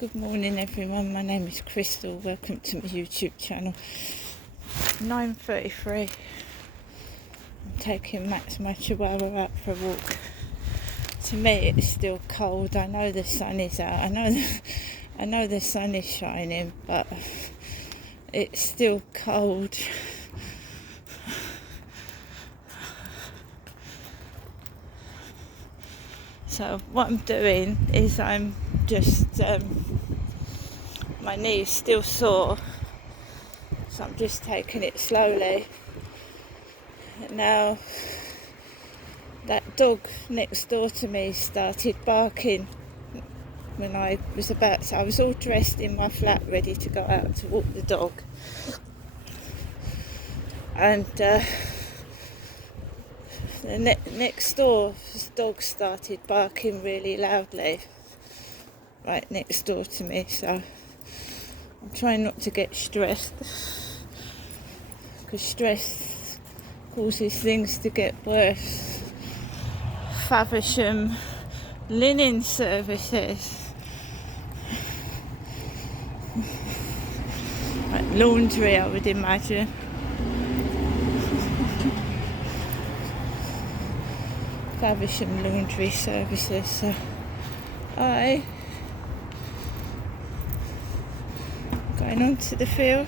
Good morning everyone, my name is Crystal, welcome to my YouTube channel. 9:33, I'm taking Max, my chihuahua, out for a walk. To me it's still cold, I know the sun is out, I know the sun is shining, but it's still cold. So what I'm doing is I'm just, my knee is still sore, so I'm just taking it slowly. Now that dog next door to me started barking when I was all dressed in my flat ready to go out to walk the dog, and the next door's dog started barking really loudly right next door to me, so I'm trying not to get stressed, because stress causes things to get worse. Faversham Linen Services, like laundry I would imagine. Faversham Laundry Services. So I'm going on to the field.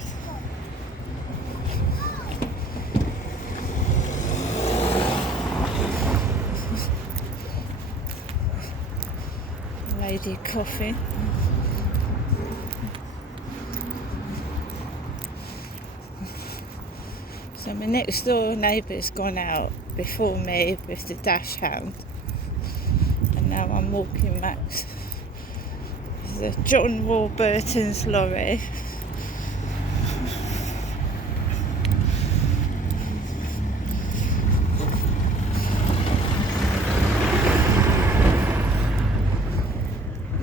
Lady coughing. So my next door neighbour's gone out before me with the dash hound, and now I'm walking Max. There's a John Warburton's lorry.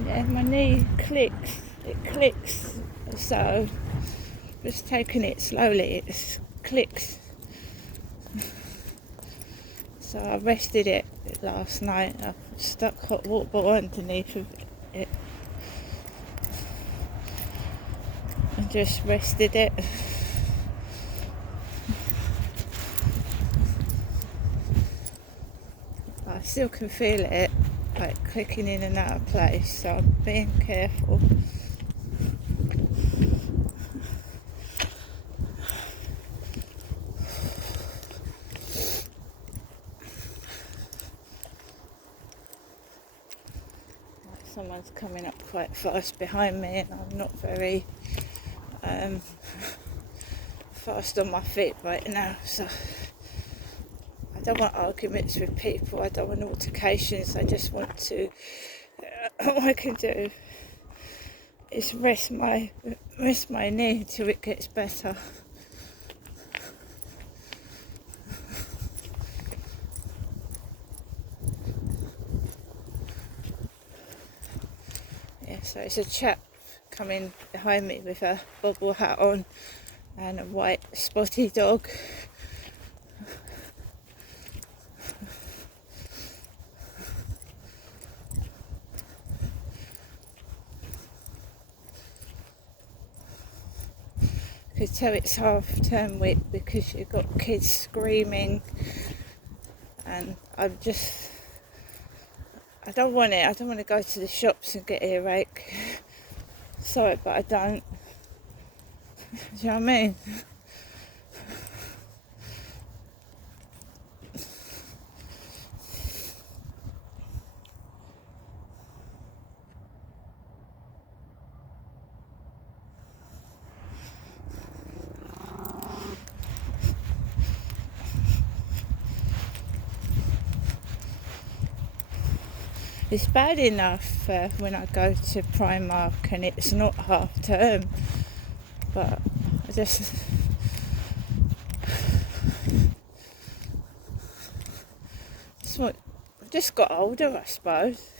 Yeah, my knee clicks. It clicks. So just taking it slowly. It clicks. So I rested it last night. I stuck hot water bottle underneath of it and just rested it. I still can feel it, like clicking in and out of place, so I'm being careful. Someone's coming up quite fast behind me, and I'm not very fast on my feet right now, so I don't want arguments with people, I don't want altercations, I just want to, all I can do is rest my knee until it gets better. Yeah, so it's a chap coming behind me with a bobble hat on and a white spotty dog. You could tell it's half-term week because you've got kids screaming, and I don't want it. I don't want to go to the shops and get earache. Sorry, but I don't. Do you know what I mean? It's bad enough when I go to Primark and it's not half term, but I just got older, I suppose.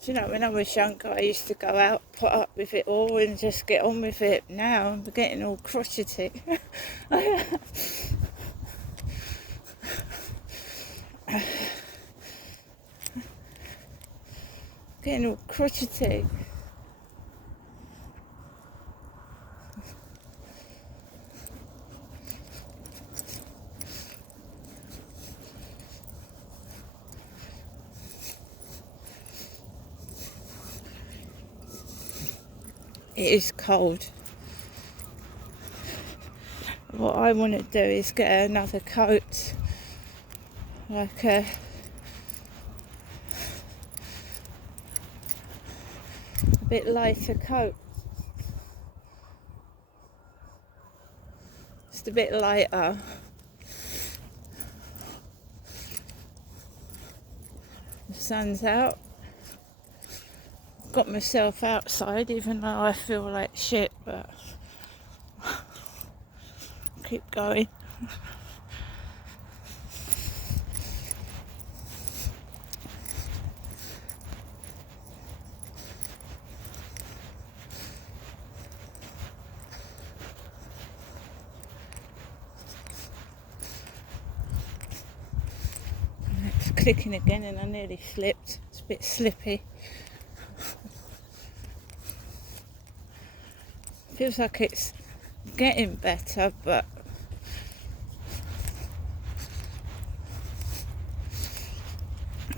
Do you know, when I was younger I used to go out, put up with it all and just get on with it. Now I'm getting all crotchety. Getting all crotchety. It is cold. What I want to do is get another coat, like a bit lighter coat. Just a bit lighter. The sun's out. Got myself outside even though I feel like shit, but keep going. It's clicking again and I nearly slipped. It's a bit slippy. Feels like it's getting better, but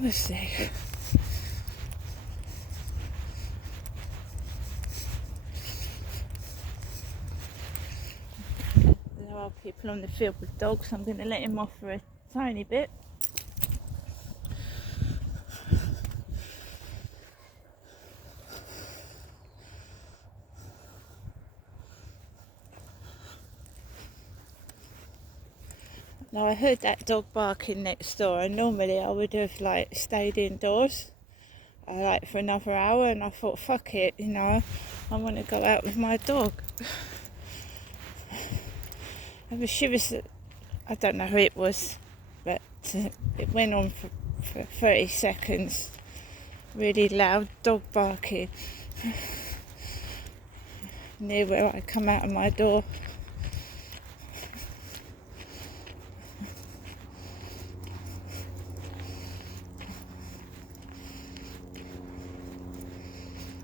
we'll see. There are people on the field with dogs. I'm going to let him off for a tiny bit. Now I heard that dog barking next door, and normally I would have like stayed indoors like for another hour, and I thought, fuck it, you know, I want to go out with my dog. She was, I don't know who it was, but it went on for 30 seconds. Really loud dog barking near where I come out of my door.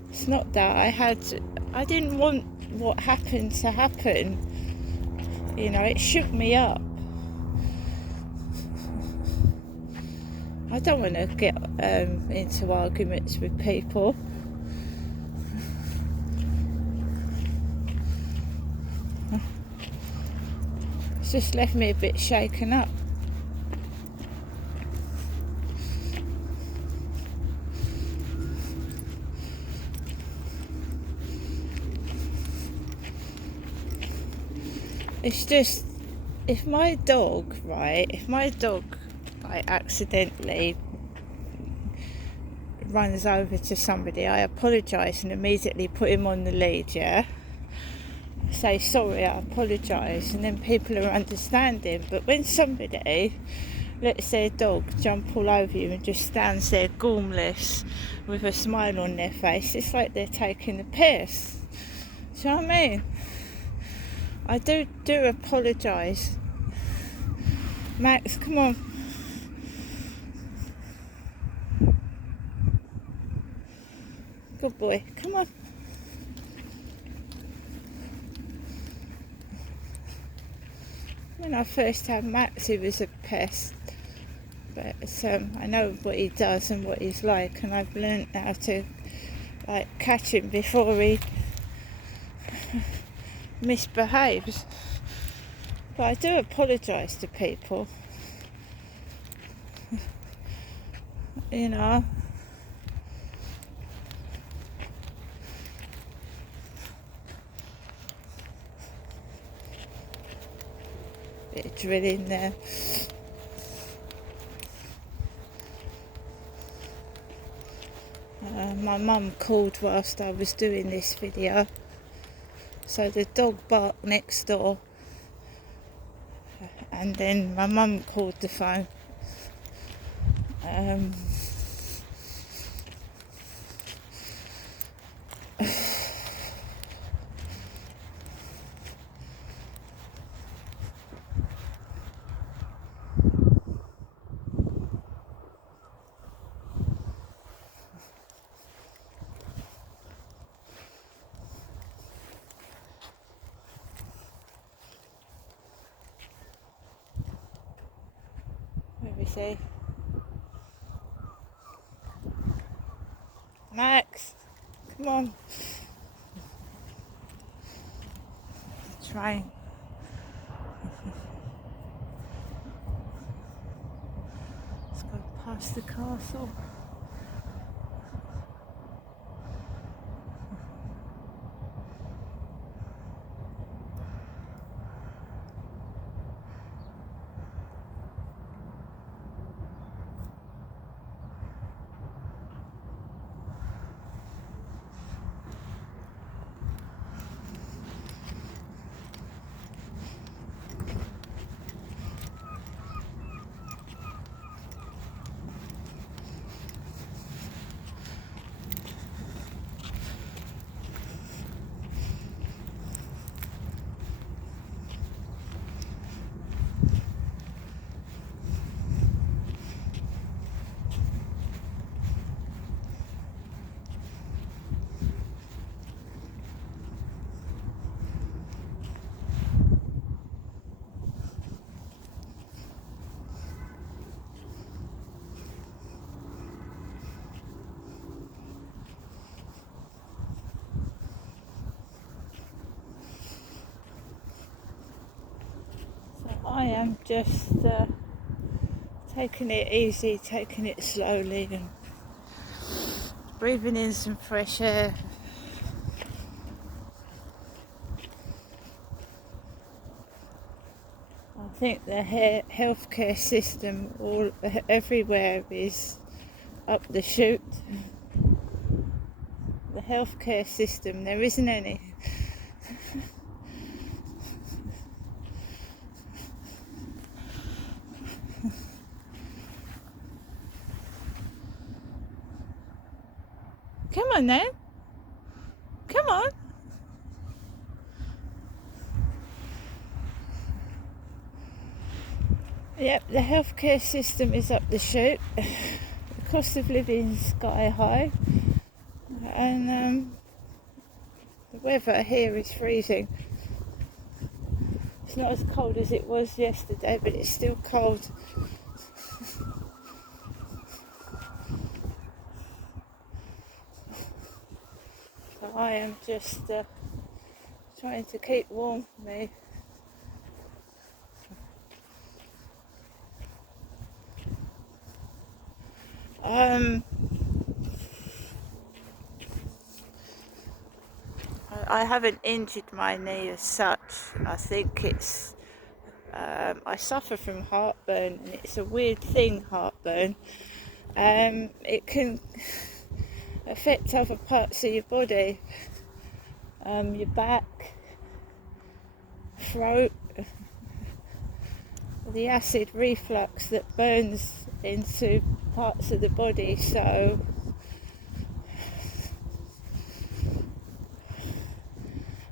It's not that I didn't want what happened to happen. You know, it shook me up. I don't want to get into arguments with people. It's just left me a bit shaken up. It's just, if my dog like accidentally runs over to somebody, I apologise and immediately put him on the lead, yeah? Say sorry, I apologise, and then people are understanding. But when somebody lets their dog jump all over you and just stands there gormless with a smile on their face, it's like they're taking the piss. Do you know what I mean? I do apologise. Max, come on. Good boy, come on. When I first had Max, he was a pest. But I know what he does and what he's like, and I've learnt how to like catch him before he misbehaves. But I do apologise to people. You know. Bit of drilling there. My mum called whilst I was doing this video. So the dog barked next door, and then my mum called the phone. Let me see. Max, come on. train. Let's go past the castle. I am just taking it easy, taking it slowly, and breathing in some fresh air. I think the healthcare system everywhere is up the chute. The healthcare system, there isn't any. Come on then. Come on. Yep, the healthcare system is up the chute. The cost of living is sky high. And the weather here is freezing. It's not as cold as it was yesterday, but it's still cold. So I am just trying to keep warm for me. I haven't injured my knee as such. I think it's I suffer from heartburn, and it's a weird thing, heartburn. It can affect other parts of your body, your back, throat, the acid reflux that burns into parts of the body. So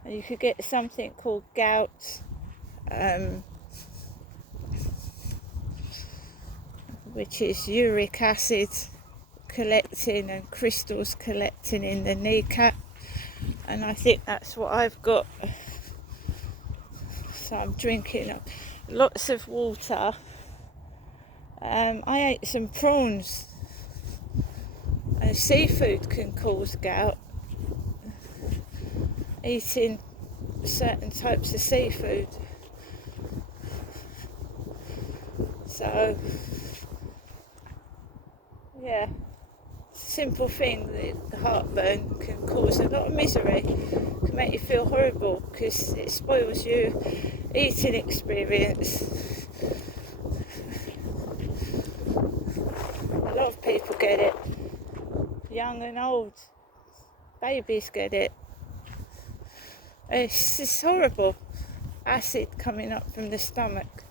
you could get something called gout, which is uric acid collecting and crystals collecting in the kneecap, and I think that's what I've got. So I'm drinking lots of water. I ate some prawns, and seafood can cause gout. Eating certain types of seafood. So yeah, simple thing, the heartburn can cause a lot of misery, can make you feel horrible because it spoils your eating experience. A lot of people get it, young and old, babies get it. It's just horrible, acid coming up from the stomach.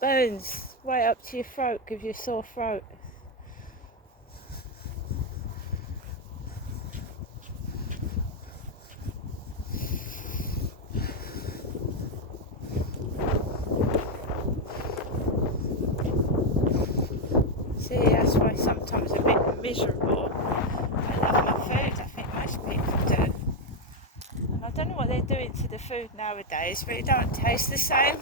Burns right up to your throat, gives you a sore throat. See, that's why sometimes I'm a bit miserable. I love my food, I think most people do. And I don't know what they're doing to the food nowadays, but it don't taste the same.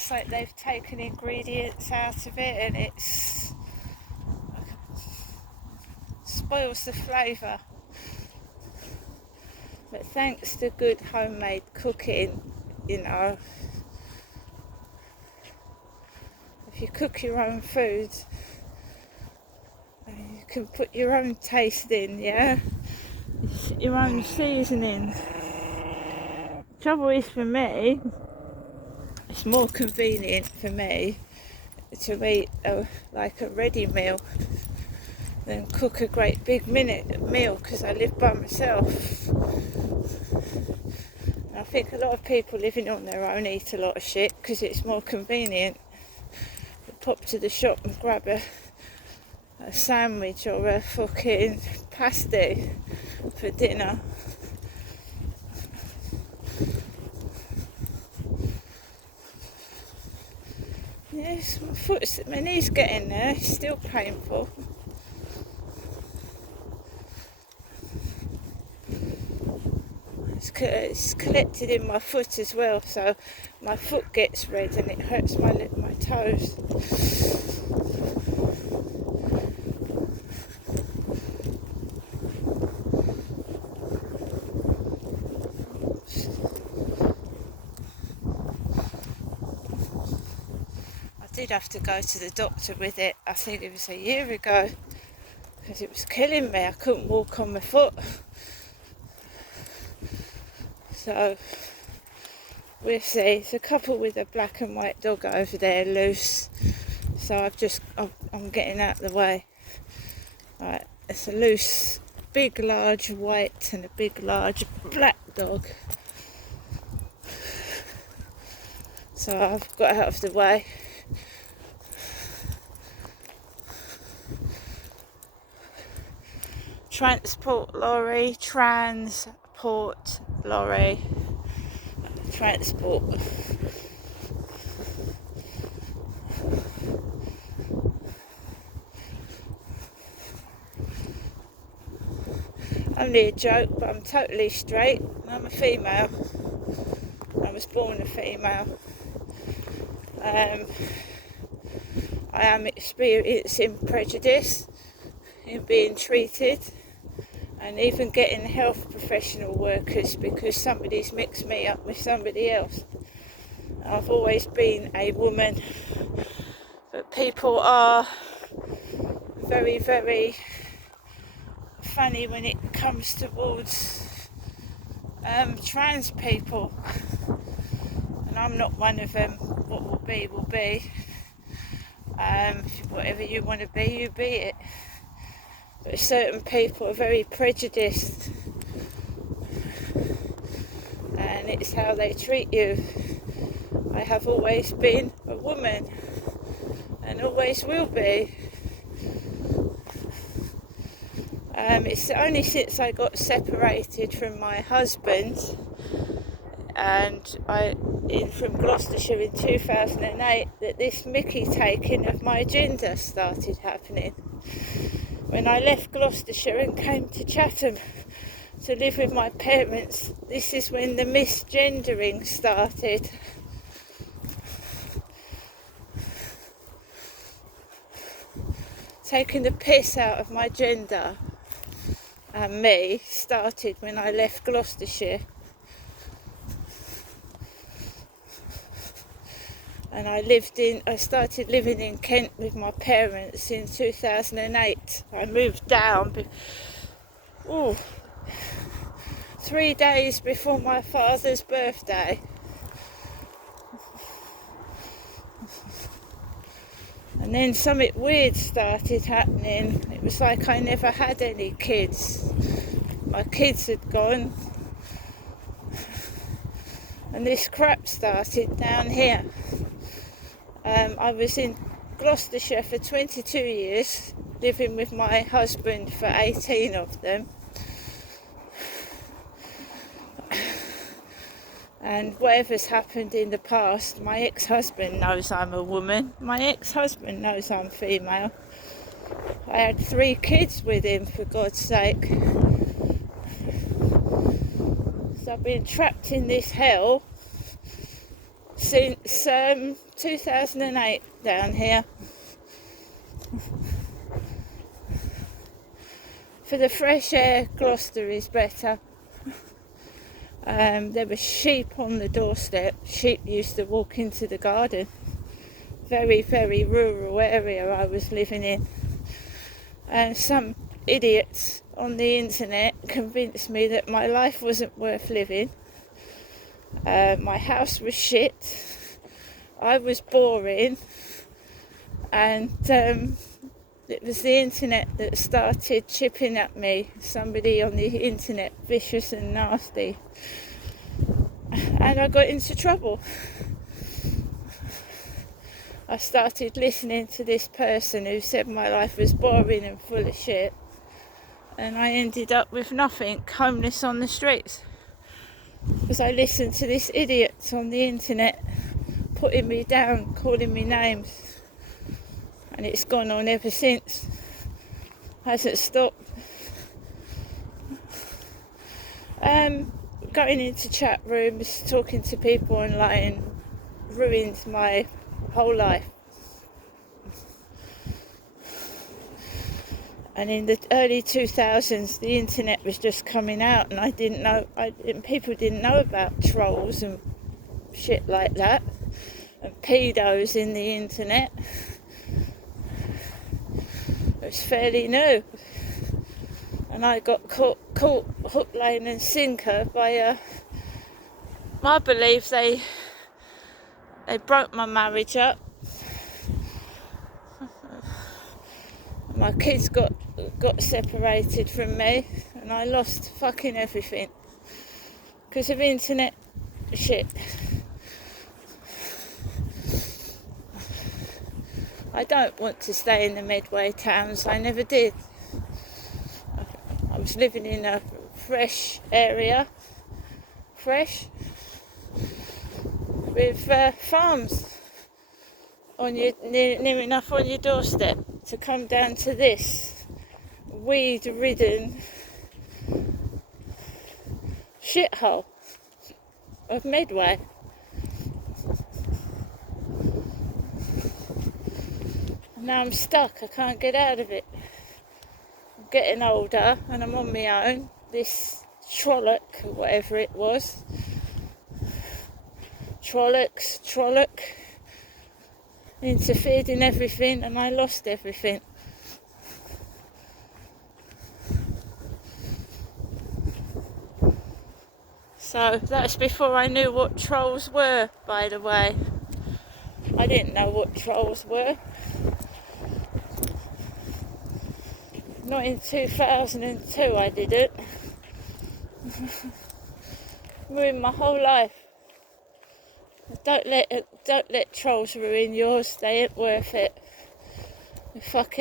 it's like they've taken ingredients out of it and it's spoils the flavour. But thanks to good homemade cooking, you know, if you cook your own food, you can put your own taste in, yeah, your own seasoning. Trouble is, for me, it's more convenient for me to eat like a ready meal than cook a great big meal, because I live by myself. And I think a lot of people living on their own eat a lot of shit because it's more convenient. You pop to the shop and grab a sandwich or a fucking pasty for dinner. Yes, my knee's getting there, it's still painful. It's collected in my foot as well, so my foot gets red and it hurts my toes. I did have to go to the doctor with it, I think it was a year ago, because it was killing me. I couldn't walk on my foot. So we'll see. It's a couple with a black and white dog over there loose, so I'm getting out of the way. Right, it's a loose, big large white and a big large black dog, so I've got out of the way. Transport lorry. Only a joke, but I'm totally straight. I'm a female. I was born a female. I am experiencing prejudice in being treated and even getting health professional workers because somebody's mixed me up with somebody else. I've always been a woman, but people are very, very funny when it comes towards trans people, and I'm not one of them. What will be will be. Whatever you want to be, you be it. But certain people are very prejudiced, and it's how they treat you. I have always been a woman and always will be. It's only since I got separated from my husband and from Gloucestershire in 2008 that this mickey taking of my gender started happening. When I left Gloucestershire and came to Chatham to live with my parents, this is when the misgendering started. Taking the piss out of my gender and me started when I left Gloucestershire. And I started living in Kent with my parents in 2008. I moved down 3 days before my father's birthday. And then something weird started happening. It was like I never had any kids. My kids had gone. And this crap started down here. I was in Gloucestershire for 22 years, living with my husband for 18 of them. And whatever's happened in the past, my ex-husband knows I'm a woman. My ex-husband knows I'm female. I had 3 kids with him, for God's sake. So I've been trapped in this hell since 2008 down here. For the fresh air, Gloucester is better. There were sheep on the doorstep. Sheep used to walk into the garden. Very, very rural area I was living in. And some idiots on the internet convinced me that my life wasn't worth living. My house was shit. I was boring. And it was the internet that started chipping at me. Somebody on the internet, vicious and nasty. And I got into trouble. I started listening to this person who said my life was boring and full of shit. And I ended up with nothing, homeless on the streets. Because I listened to this idiot on the internet putting me down, calling me names. And it's gone on ever since. Hasn't stopped. Going into chat rooms, talking to people online ruined my whole life. And in the early 2000s, the internet was just coming out, and people didn't know about trolls and shit like that, and pedos in the internet. It was fairly new, and I got caught hook, line and sinker by I believe they broke my marriage up. My kids got separated from me, and I lost fucking everything because of internet shit. I don't want to stay in the Medway towns. I never did. I was living in a fresh area, with farms on your near enough on your doorstep. To come down to this weed-ridden shithole of Medway. And now I'm stuck. I can't get out of it. I'm getting older and I'm on my own. This Trolloc, or whatever it was, Trolloc, interfered in everything, and I lost everything. So that's before I knew what trolls were, by the way. I didn't know what trolls were. Not in 2002 I didn't. Ruined my whole life. Don't let trolls ruin yours. They ain't worth it.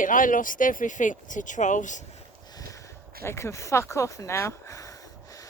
I lost everything to trolls. They can fuck off now.